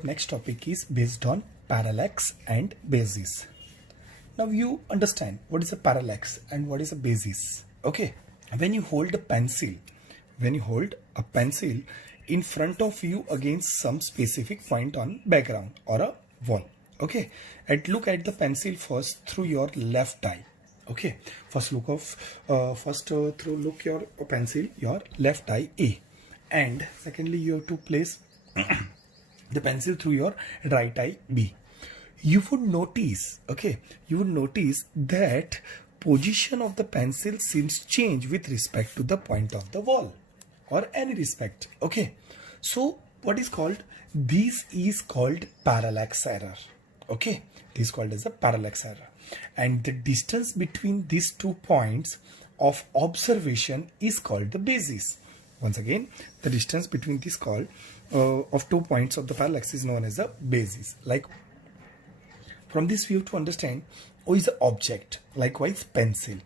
our next topic is based on parallax and basis. Now you understand what is a parallax and what is a basis. Okay, when you hold a pencil, in front of you against some specific point on background or a wall. Okay, and look at the pencil first through your left eye. Okay, look your pencil, your left eye A, and secondly you have to place the pencil through your right eye B. You would notice, that position of the pencil seems change with respect to the point of the wall or any respect. Okay, so what is called? This is called parallax error. Okay, this is called as a parallax error, and the distance between these 2 points of observation is called the basis. Once again, the distance between this of 2 points of the parallax is known as a basis. Like from this we have to understand O is the object, likewise pencil,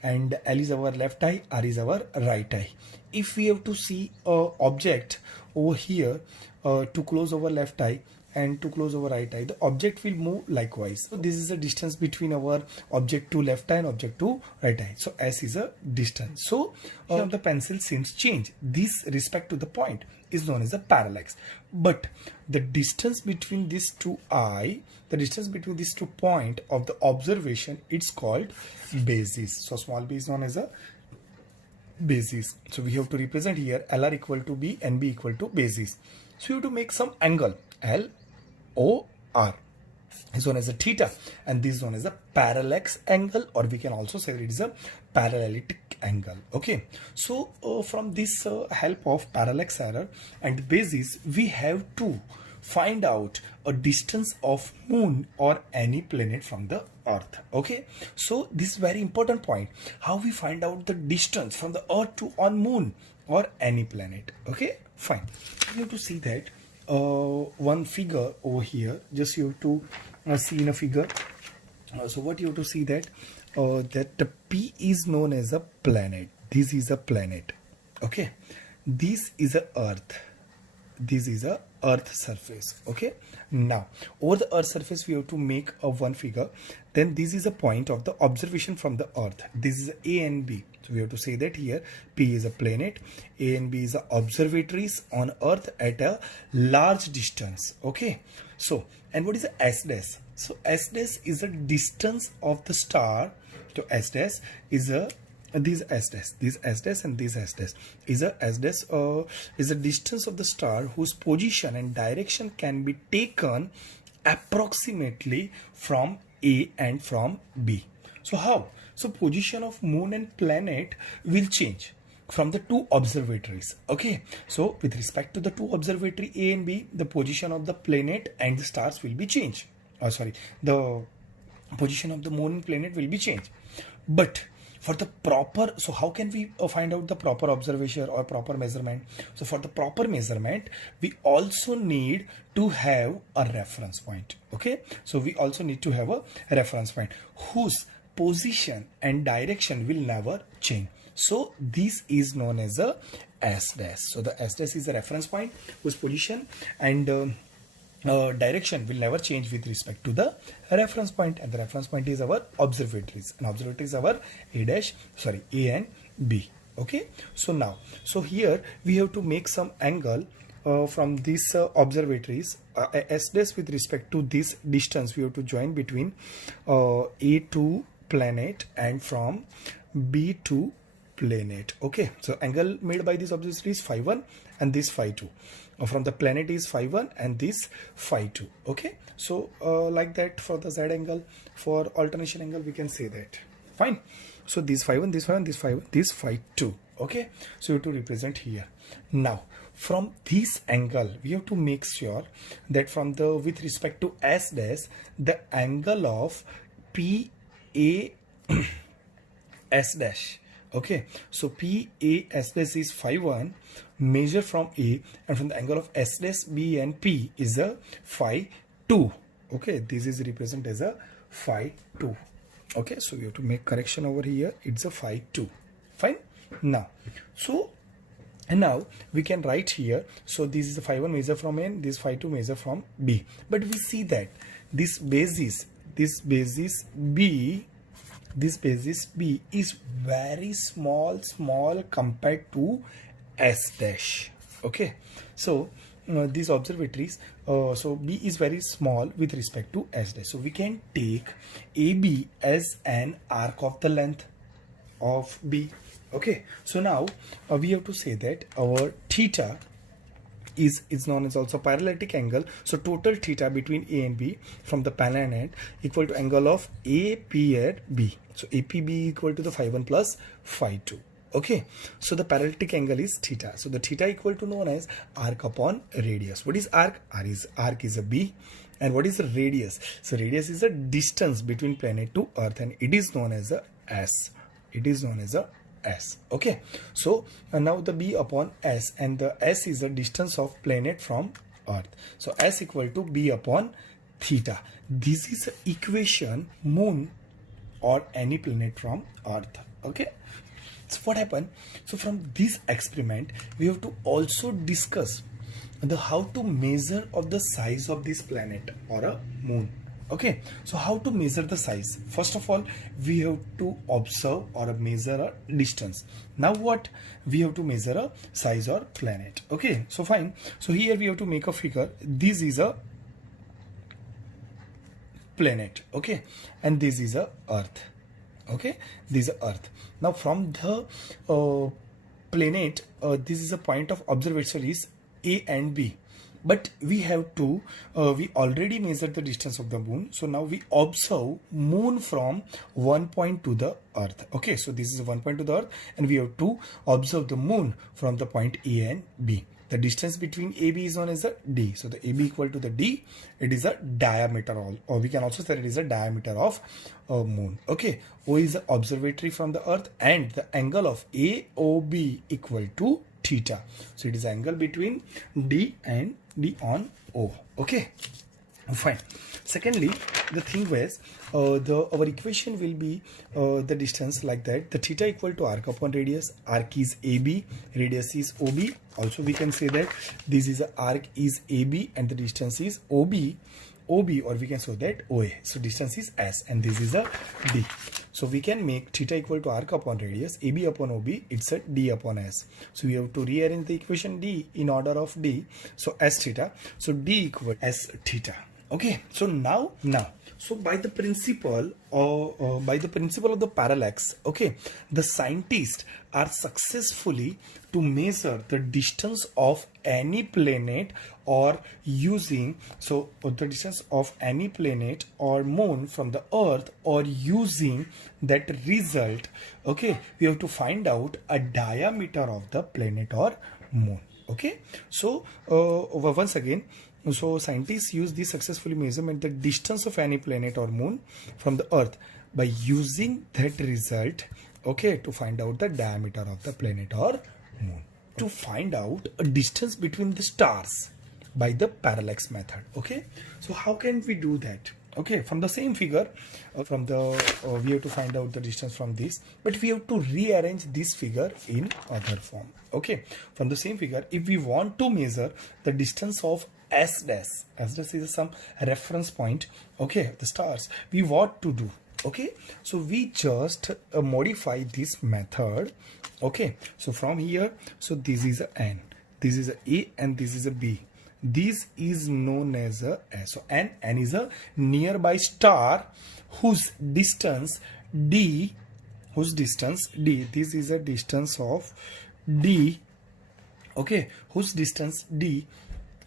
and L is our left eye, R is our right eye. If we have to see a object over here, to close our left eye and to close our right eye, the object will move likewise. So this is the distance between our object to left eye and object to right eye. So S is a distance. So the pencil seems change. This respect to the point is known as a parallax. But the distance between these two point of the observation, it's called basis. So small b is known as a basis. So we have to represent here LR equal to B and B equal to basis. So you have to make some angle LOR is known as a theta, and this is known as a parallax angle, or we can also say that it is a paralytic angle. Okay, so from this help of parallax error and basis, we have to find out a distance of moon or any planet from the earth. Okay, so this is very important point, how we find out the distance from the earth to on moon or any planet. Okay, fine. You have to see that one figure over here. Just you have to see in a figure. So what you have to see that that the P is known as a planet. This is a planet. Okay, this is a earth. This is a earth surface. Okay, now over the earth surface we have to make a one figure. Then this is a point of the observation from the earth. This is A and B. So we have to say that here P is a planet, A and B is the observatories on earth at a large distance. Okay, so and what is the S dash? So S dash is a distance of the star. So S dash is a this S dash and this S dash is a S dash is a distance of the star whose position and direction can be taken approximately from A and from B. So how? So position of moon and planet will change from the two observatories. Okay, so with respect to the two observatory A and B, the position of the planet and the stars will be changed. The position of the moon and planet will be changed. But for the proper, so how can we find out the proper observation or proper measurement? So for the proper measurement, we also need to have a reference point. Okay, so we also need to have a reference point whose position and direction will never change. So this is known as a S dash. So the S dash is a reference point whose position and direction will never change with respect to the reference point, and the reference point is our observatories, and observatory is our A and B. Okay, so now, so here we have to make some angle from these observatories. S dash with respect to this distance we have to join between A to planet and from B to planet. Okay, so angle made by this observatory is phi 1 and this phi 2. From the planet is phi 1 and this phi 2. Okay, so like that for the Z angle, for alternation angle we can say that. Fine. So this phi 1, this phi 1, this phi 1, this phi 2. Okay, so you have to represent here. Now from this angle we have to make sure that from the with respect to S dash, the angle of P A S dash. Okay, so P A S dash is phi 1, measure from A, and from the angle of S dash B and P is a phi 2. Okay, this is represented as a phi 2. Okay, so you have to make correction over here. It's a phi 2. Fine. Now, so And now we can write here, so this is the phi 1 measure from N, this phi 2 measure from B. But we see that this basis B is very small compared to S dash. Okay, so these observatories, so B is very small with respect to S dash. So we can take AB as an arc of the length of B. Okay, so now we have to say that our theta is known as also parallatic angle. So total theta between A and B from the parallel end equal to angle of AP at B. So APB equal to the phi 1 plus phi 2. Okay, so the parallatic angle is theta. So the theta equal to known as arc upon radius. What is arc? Arc is a B. And what is the radius? So radius is a distance between planet to Earth, and it is known as a S. It is known as a S. Okay, so now the B upon S, and the S is the distance of planet from Earth. So S equal to B upon theta. This is the equation moon or any planet from Earth. Okay, so what happened? So from this experiment we have to also discuss the how to measure of the size of this planet or a moon. Okay, so how to measure the size? First of all, we have to observe or measure a distance. Now what? We have to measure a size or planet. Okay, so fine. So here we have to make a figure. This is a planet. Okay, and this is a Earth. Okay, this is Earth. Now from the planet, this is a point of observation is A and B. But we have to, we already measured the distance of the moon. So now we observe moon from one point to the Earth. Okay, so this is one point to the Earth, and we have to observe the moon from the point A and B. The distance between AB is known as a D. So the AB equal to the D, it is a diameter, or we can also say it is a diameter of moon. Okay, O is the observatory from the Earth, and the angle of AOB equal to theta. So it is angle between D and D on O. Okay, fine. Secondly, the thing was our equation will be the distance like that. The theta equal to arc upon radius. Arc is AB, radius is OB. Also we can say that this is a arc is AB and the distance is OB, or we can say that OA. So distance is S and this is a D. So we can make theta equal to arc upon radius, AB upon OB, it's a D upon S. So we have to rearrange the equation D in order of D. So S theta, so D equal S theta. Okay, so now so by the principle of the parallax, okay, the scientists are successfully to measure the distance of any planet or using, so the distance of any planet or moon from the Earth, or using that result, okay, we have to find out a diameter of the planet or moon. Okay, so once again, so scientists use this successfully measurement the distance of any planet or moon from the Earth by using that result, okay, to find out the diameter of the planet or moon. To find out a distance between the stars by the parallax method. Okay, so how can we do that? Okay, from the same figure, from the we have to find out the distance from this, but we have to rearrange this figure in other form. Okay, from the same figure, if we want to measure the distance of S dash is some reference point, okay, the stars, we what to do? Okay, so we just modify this method. Okay, so from here, so this is a N, this is a and this is a B. This is known as a S. So N is a nearby star whose distance D, this is a distance of D, okay, whose distance D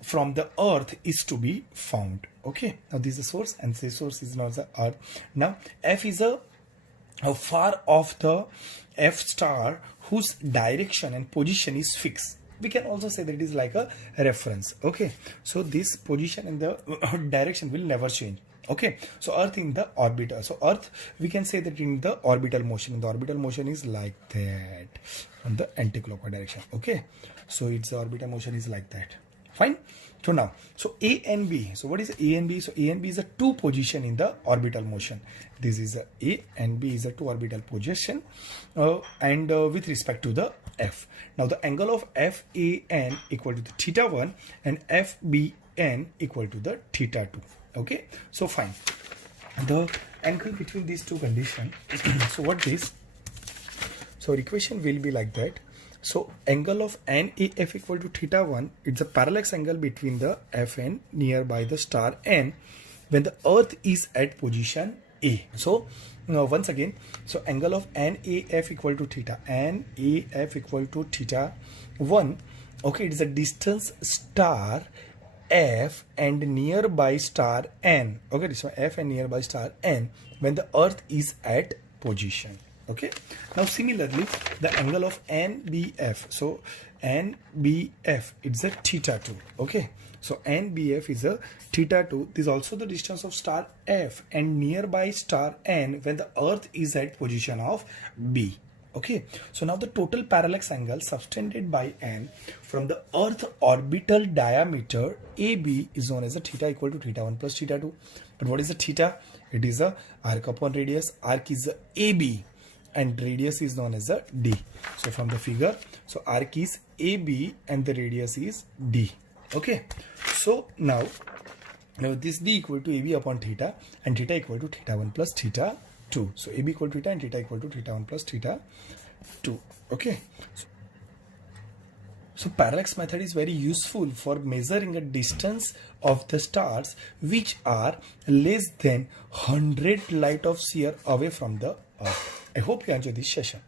from the Earth is to be found. Okay, now this is the source, and the source is not the Earth. Now F is a far off the F star whose direction and position is fixed. We can also say that it is like a reference. Okay, so this position and the direction will never change. Okay, so Earth in the orbital. So Earth, we can say that in the orbital motion. The orbital motion is like that from the anti-clockwise direction. Okay, so its orbital motion is like that. Fine. So now, so A and B. So what is A and B? So A and B is a two position in the orbital motion. This is A and B is a two orbital position, and with respect to the F. Now the angle of FAN equal to the theta 1 and FBN equal to the theta 2. Okay. So fine. The angle between these two conditions. So what this? So equation will be like that. So angle of NAF equal to theta 1, it's a parallax angle between the FN nearby the star N when the earth is at position A. So once again, so angle of NAF equal to theta, NAF equal to theta 1, okay, it is a distance star F and nearby star N, okay, so F and nearby star N when the earth is at position. Okay, now similarly the angle of NBF, so NBF it's a theta 2. Okay, so NBF is a theta 2. This is also the distance of star F and nearby star N when the earth is at position of B. Okay, so now the total parallax angle subtended by N from the earth orbital diameter AB is known as a theta equal to theta 1 plus theta 2. But what is the theta? It is a arc upon radius. Arc is a AB and radius is known as a D. So from the figure, so arc is AB and the radius is D. Okay, so now this D equal to AB upon theta and theta equal to theta 1 plus theta 2. So AB equal to theta and theta equal to theta 1 plus theta 2. Okay, so parallax method is very useful for measuring a distance of the stars which are less than 100 light of year away from the Earth. I hope you enjoy this session.